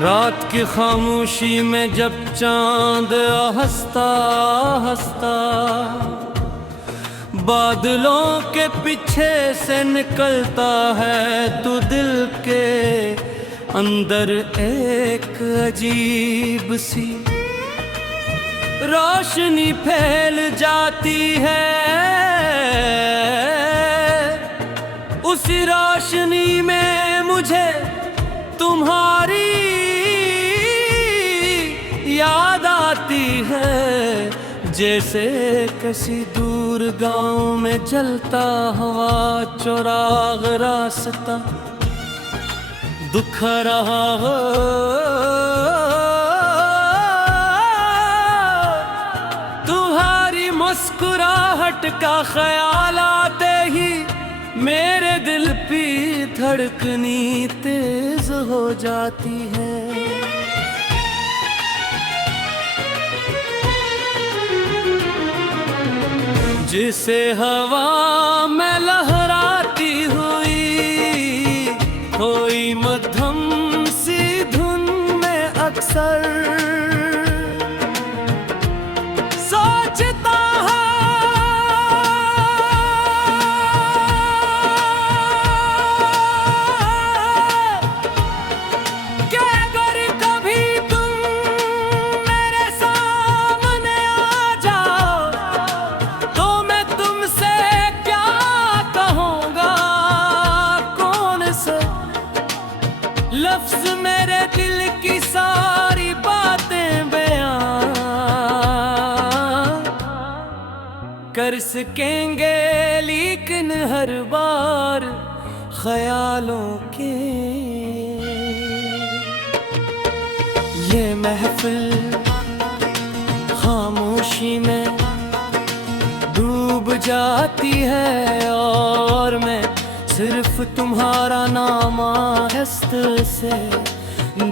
रात की खामोशी में जब चांद हंसता हंसता बादलों के पीछे से निकलता है, तो दिल के अंदर एक अजीब सी रोशनी फैल जाती है। उसी रोशनी में मुझे तुम्हारी याद आती है, जैसे किसी दूर गांव में जलता हुआ चौराग रास्ता दुख रहा हो। तुम्हारी मुस्कुराहट का ख्याल आते ही मेरे दिल की धड़कनी तेज हो जाती है। जिसे हवा में लहराती हुई कोई मध्यम सी धुन में अक्सर सोचता लफ्ज़ मेरे दिल की सारी बातें बयां कर सकेंगे, लेकिन हर बार ख्यालों के ये महफिल खामोशी में डूब जाती है और मैं सिर्फ तुम्हारा नाम आहिस्त से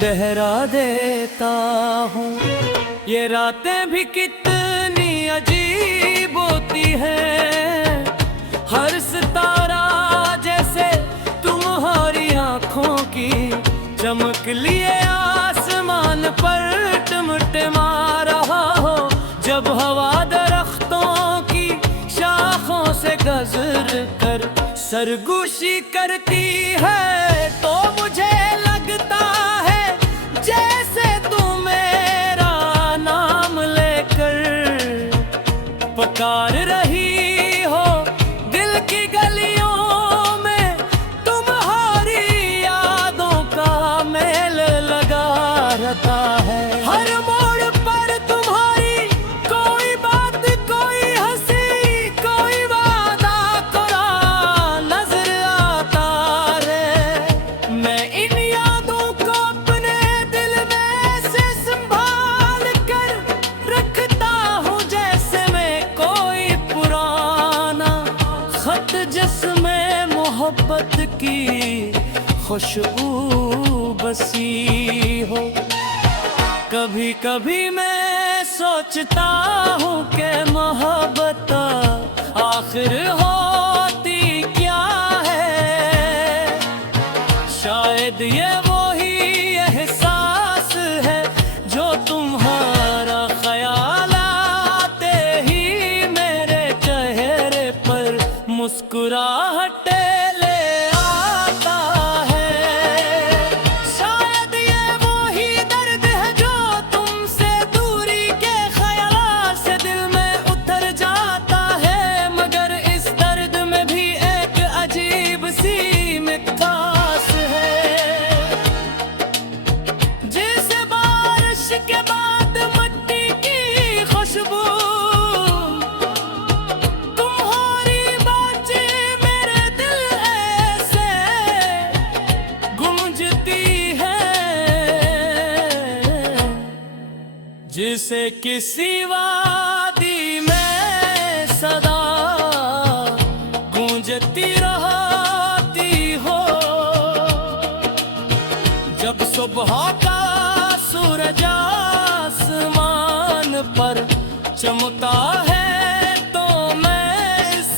दोहरा देता हूँ। ये रातें भी कितनी अजीब होती हैं, हर सितारा जैसे तुम्हारी आँखों की चमक लिए आसमान पर टिमटिमा रहा हो। जब हवा दरख्तों की शाखों से गजर कर सरगोशी करती है, तो मुझे लगता है जैसे तुम मेरा नाम लेकर पुकार रही हो। दिल की गलियों में तुम्हारी यादों का मेल लगा रहता है। हर मोड़ पर तुम्हारी कोई बात, कोई हंसी, कोई वादा जिसमें मोहब्बत की खुशबू बसी हो। कभी कभी मैं सोचता हूँ कि मोहब्बत आखिर होती क्या है। शायद ये वही एहसास है जो तुम्हारा ख्याल आते ही मेरे चेहरे पर मुस्कुराहट ले आता है। शायद ये वही दर्द है जो तुमसे दूरी के ख्याल से दिल में उतर जाता है, मगर इस दर्द में भी एक अजीब सी मिठास है। जैसे बारिश के बाद मिट्टी की खुशबू जिसे किसी वादी में सदा गूंजती रहती हो। जब सुबह का सूरज आसमान पर चमकता है, तो मैं इस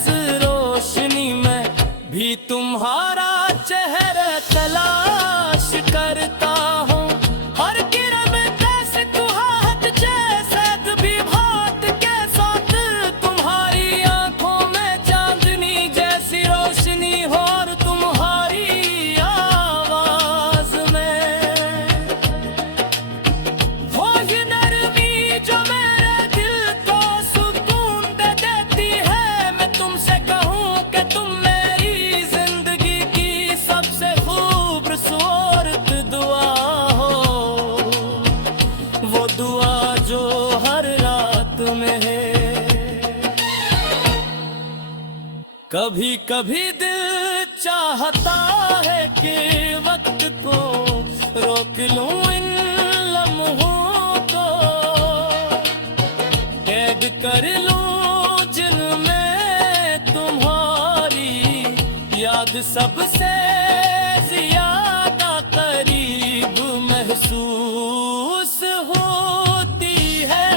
रोशनी में भी तुम्हारा चेहरा तलाश करता हूँ। कभी कभी दिल चाहता है कि वक्त को रोक लूं, इन लम्हों को कैद कर लूं जिनमें तुम्हारी याद सबसे ज्यादा करीब महसूस होती है।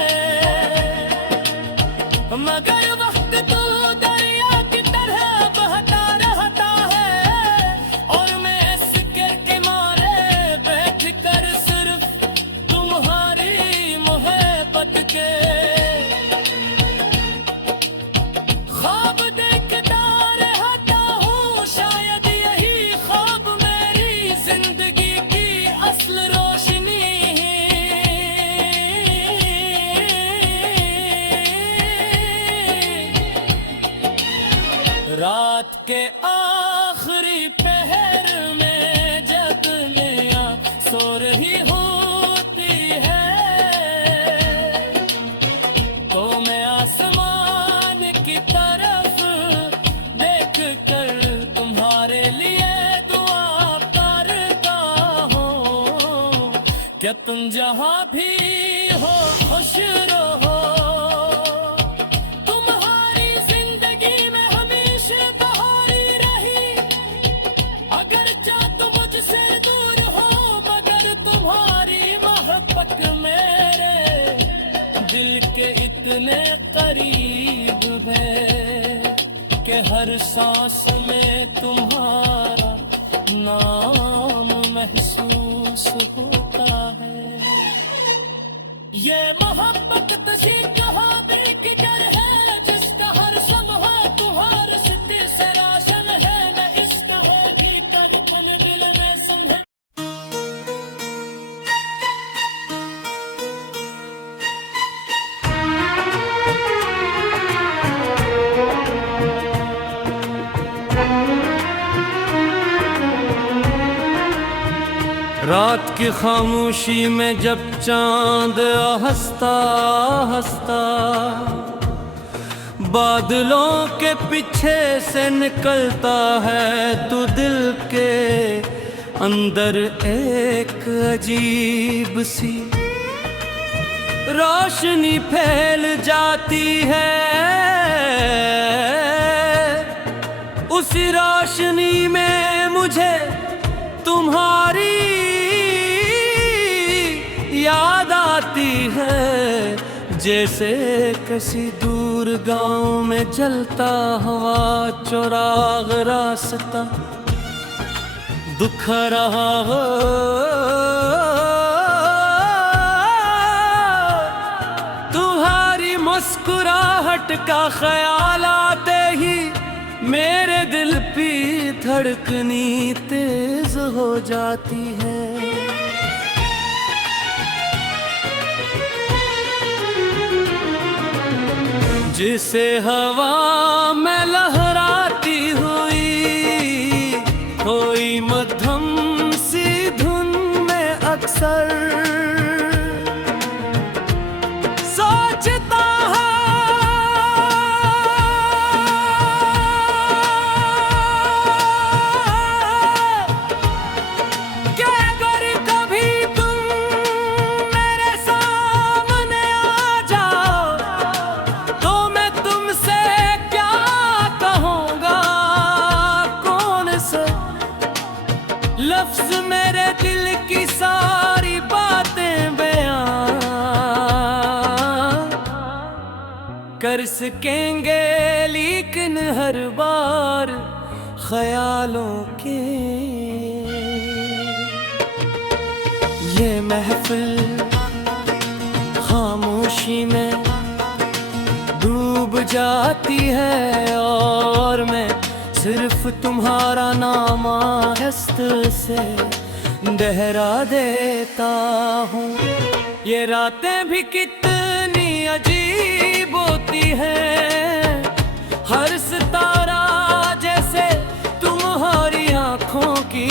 मगर वक्त तो दरिया की तरह बहता रहता है और मैं इसके के मारे बैठ कर सिर्फ तुम्हारी मोहब्बत के ख्वाब देखता रहता हूँ। शायद यही ख्वाब मेरी जिंदगी की असल रोशनी रात के आखिरी पहर में जब दुनिया सो रही होती है तो मैं आसमान की तरफ देख कर तुम्हारे लिए दुआ करता हूँ। क्या तुम जहाँ भी हो खुश रहो, इतने करीब है कि हर सांस में तुम्हारा नाम महसूस होता है। ये मोहब्बत तसी कहाँ की कर है जिसका हर लम्हा तुम्हारे सिद्धि से राशन है। न इसका होगी कभी तुम दिल में समझे। रात की खामोशी में जब चांद हंसता हंसता बादलों के पीछे से निकलता है तो दिल के अंदर एक अजीब सी रोशनी फैल जाती है। उसी रोशनी में मुझे तुम्हारी याद आती है जैसे किसी दूर गांव में जलता हुआ चौराग रास्ता दुख रहा हो। तुम्हारी मुस्कुराहट का ख्याल आते ही मेरे दिल की धड़कनी तेज हो जाती है। जिसे हवा में लहराती हुई कोई मध्यम सी धुन में अक्सर सोचता लफ्ज मेरे दिल की सारी बातें बयां कर सकेंगे लेकिन हर बार ख्यालों के ये महफिल खामोशी में डूब जाती है और मैं सिर्फ तुम्हारा नाम हस्त से दोहरा देता हूँ। ये रातें भी कितनी अजीब होती हैं, हर सितारा जैसे तुम्हारी आँखों की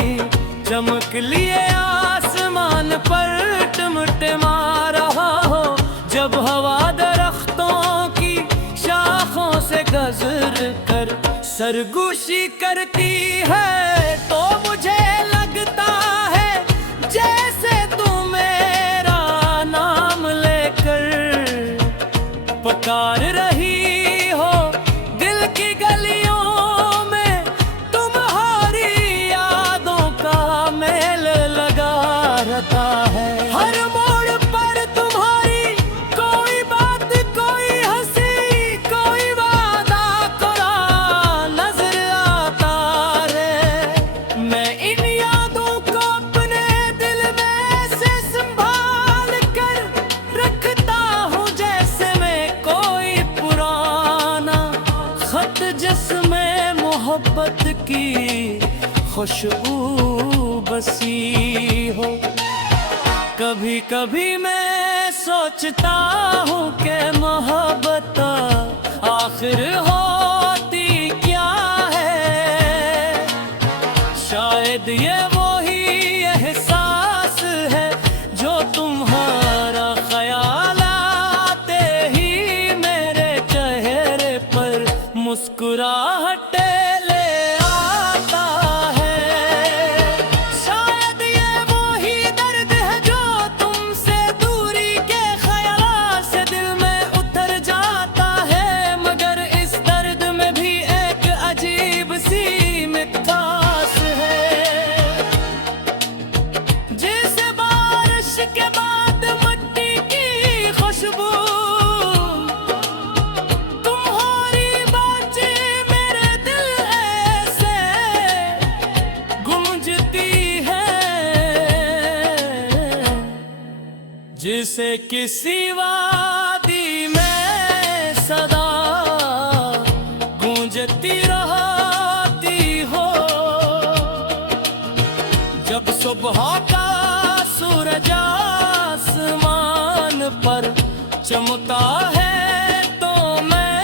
चमक लिए आसमान पर टिमटिमा रहा हो। जब हवा दरख्तों की शाखों से गजर कर सरगोशी करती है तो मुझे लगता है जैसे तू मेरा नाम लेकर पुकार रही हो दिल की गलियों में। तुम्हारी यादों का मेल लगा रहता है, हर मोड़ पर तुम्हारी कोई बात, कोई हंसी, कोई वादा कोरा नजर आता रे। मैं इन यादों को अपने दिल में से संभाल कर रखता हूँ जैसे मैं कोई पुराना खत जिसमें मोहब्बत की खुशबू बसी हो। कभी कभी मैं सोचता हूँ कि मोहब्बत आखिर होती क्या है। शायद ये वही एहसास है जो तुम्हारा ख्याल आते ही मेरे चेहरे पर मुस्कुराहट ले आता है। शायद ये वही दर्द है जो तुमसे दूरी के ख्याल से दिल में उतर जाता है, मगर इस दर्द में भी एक अजीब सी मिठास है। जैसे बारिश के बाद मिट्टी की खुशबू, तुम्हारी बातें मेरे दिल ऐसे गूंजती है जिसे किसी वादी में सदा गूंजती रहती हो। जब सुबह का सूरज आसमान पर चमकता है तो मैं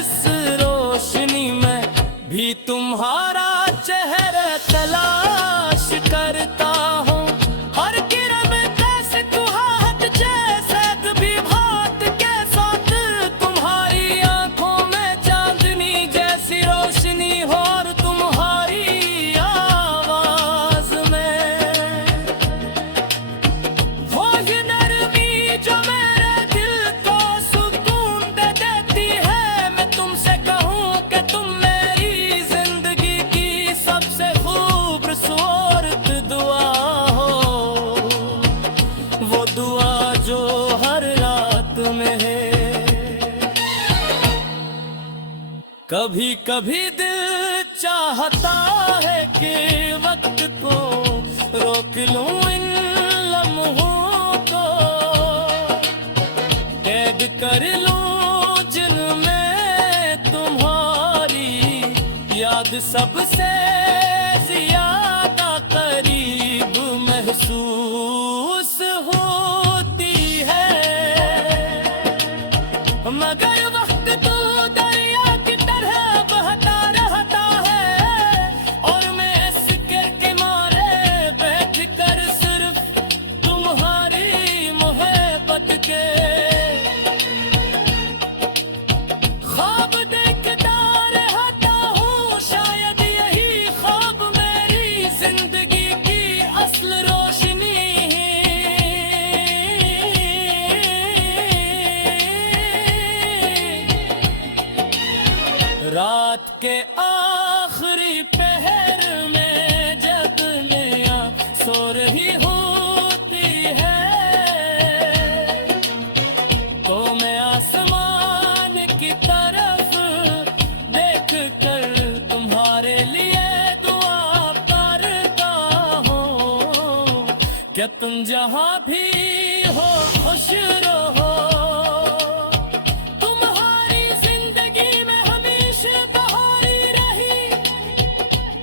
इस रोशनी में भी तुम्हारा चेहरा तलाश करता हूँ। हर किरण कैसे कुहाट जैसे कभी भात के साथ तुम्हारी आंखों में चांदनी जैसी रोशनी हो, और तुम्हारी आवाज में वो ये नरमी जो मेरे दिल को सुकून दे देती है। मैं तुमसे कहूँ कि तुम मेरी जिंदगी की सबसे खूबसूरत दुआ हो, वो दुआ जो हर रात में है। कभी कभी दिल चाहता है कि वक्त को रोक लूं, इन लम्हों को कैद कर लूं जिनमें तुम्हारी याद सबसे ज्यादा करीब महसूस होती है। मगर वक्त तो दरिया की तरह बहता रहता है, और मैं इस के मारे बैठ कर सिर्फ तुम्हारी मोहब्बत के ख्वाब देखता रहता हूँ। शायद यही ख्वाब मेरी जिंदगी की असल रोशनी है। रात के आखिरी पहर में जब नैया सो रही होती है तो मैं आसमान की तरफ देख कर तुम्हारे लिए दुआ करता हूँ कि तुम जहाँ भी हो खुश रहो। तुम्हारी जिंदगी में हमेशा बहारी रही,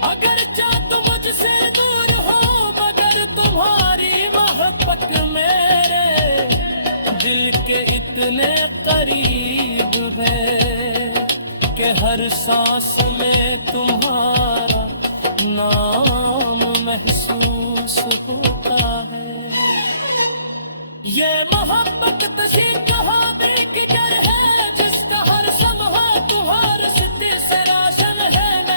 अगर चाह तो मुझसे दूर हो, मगर तुम्हारी मोहब्बत मेरे दिल के इतने करीब है कि हर सांस में तुम्हारा नाम महसूस होता है। ये मोहब्बत तसी कहाँ भी की गर है, जिसका हर लम्हा तुम्हारे सिद्धि से राशन है।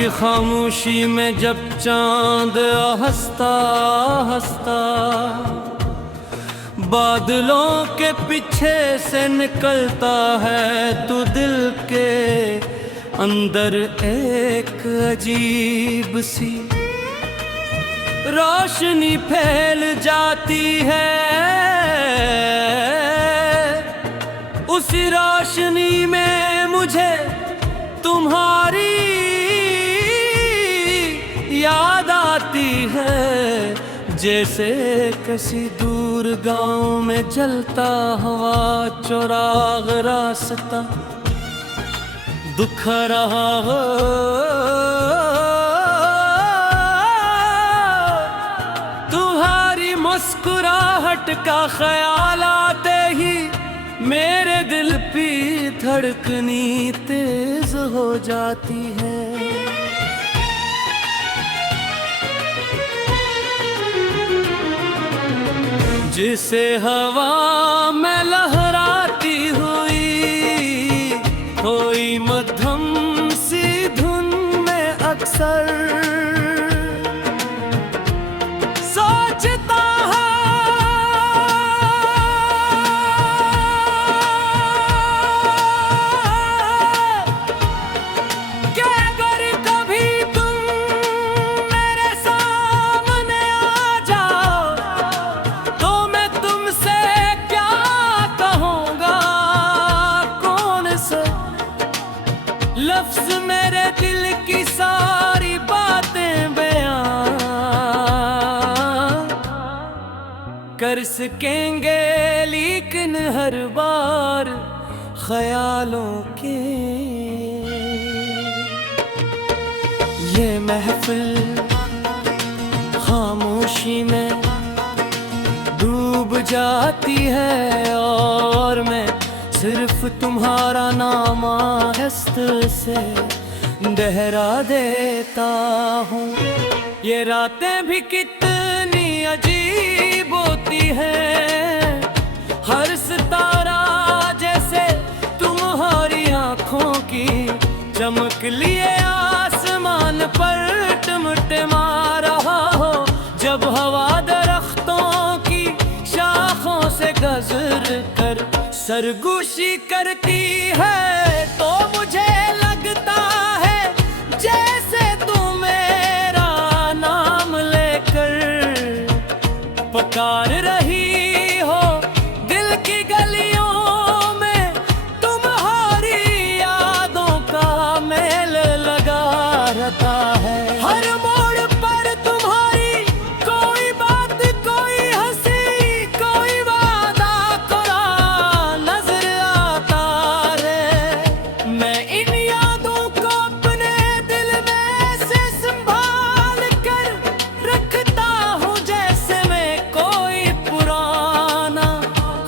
की खामोशी में जब चांद हंसता हंसता बादलों के पीछे से निकलता है, तो दिल के अंदर एक अजीब सी रोशनी फैल जाती है। उसी रोशनी में मुझे तुम्हारी याद आती है, जैसे किसी दूर गांव में जलता हुआ चौराग रास्ता दुख रहा हो। तुम्हारी मुस्कुराहट का ख्याल आते ही मेरे दिल की धड़कनी तेज हो जाती है। जिसे हवा में लहराती हुई कोई मध्यम सी धुन में अक्सर सोचता है कि अगर कभी तुम मेरे सामने आ जाओ तो मैं तुमसे क्या कहूँगा, कौन से लफ्ज मेरे दिल की सारी बातें बयां कर सकेंगे, लेकिन हर बार ख्यालों के ये महफिल खामोशी में डूब जाती है और मैं सिर्फ तुम्हारा नाम आहिस्ते से दोहरा देता हूँ। ये रातें भी कितनी अजीब होती हैं, हर सितारा जैसे तुम्हारी आँखों की चमक लिए आसमान पर टिमटिमा रहा हो। जब हवा दरख्तों की शाखों से गजर कर सरगोशी करती है, तो मुझे लगता है जैसे तुम मेरा नाम लेकर पुकार रही हो। दिल की गलियों में तुम्हारी यादों का मेल लगा रहता है। हर मोड़ पर तुम्हारी कोई बात, कोई हंसी, कोई वादा कोरा नजर आता है। मैं इन यादों को अपने दिल में से संभाल कर रखता हूँ, जैसे मैं कोई पुराना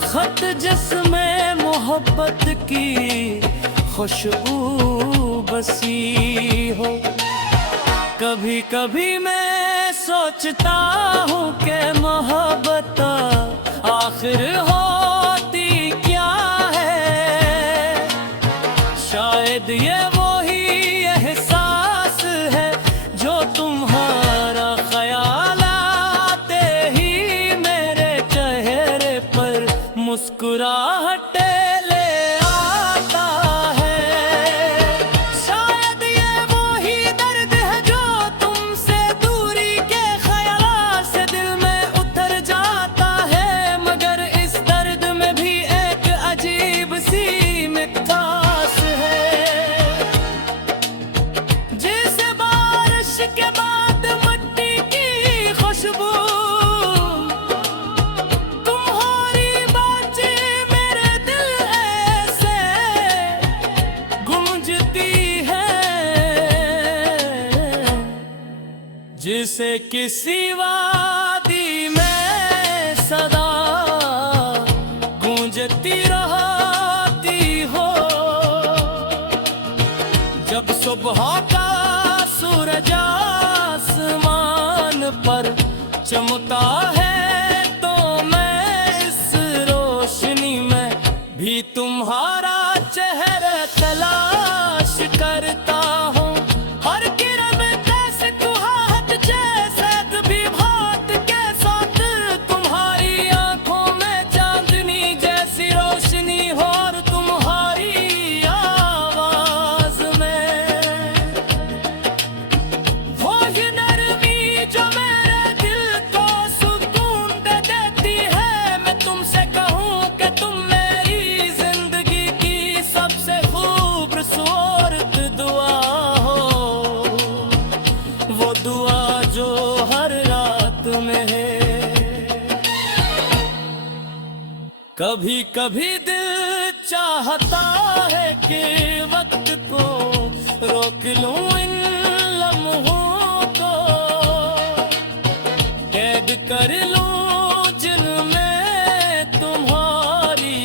खत जिसमें मोहब्बत की खुशबू बसी हो। कभी कभी मैं सोचता हूँ कि मोहब्बत आखिर होती क्या है। शायद ये वही एहसास है जो तुम्हारा ख्याल आते ही मेरे चेहरे पर मुस्कुराहट ले आता है। शायद ये वही दर्द है जो तुमसे दूरी के ख्याल से दिल में उतर जाता है, मगर इस दर्द में भी एक अजीब सी मिठास है। जैसे बारिश के बाद मिट्टी की खुशबू, तुम्हारी बातें मेरे दिल ऐसे गूंजती है, जिसे किसी वादी में सदा गूंजती रहती हो। जब सुबह का सूरज आसमान पर चमकता है, तो मैं इस रोशनी में भी तुम्हारा चेहरा तलाश करता हूँ। हर किरण कभी कभी दिल चाहता है कि वक्त को रोक लूं, इन लम्हों को कैद कर लूं जिनमें तुम्हारी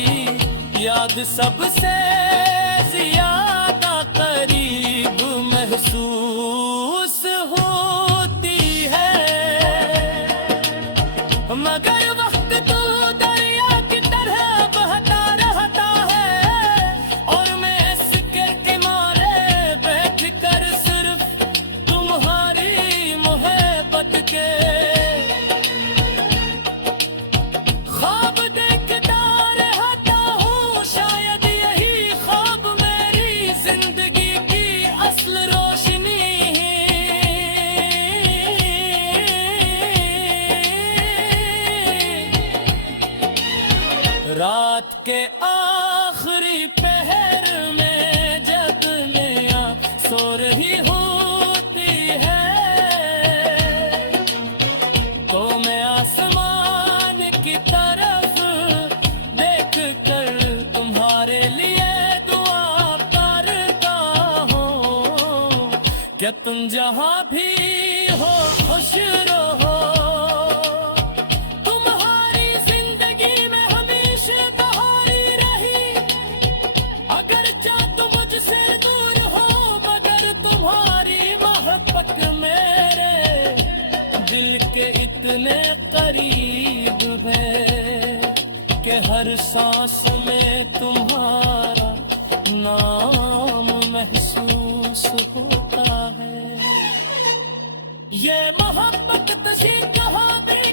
याद सबसे ज्यादा करीब महसूस होती है। मगर वक्त तो दरिया की तरह बहता रहता है और मैं इस के मारे बैठ कर सिर्फ तुम्हारी मोहब्बत के ख्वाब देखता रहता हूँ। शायद यही ख्वाब मेरी जिंदगी की असल रोशनी रात के आखिरी पहर में जब नया सो रही होती है तो मैं आसमान की तरफ देख कर तुम्हारे लिए दुआ करता हूँ कि तुम जहाँ भी हो खुश रहो। इतने करीब है कि हर सांस में तुम्हारा नाम महसूस होता है। ये मोहब्बत तसी कहाँ भी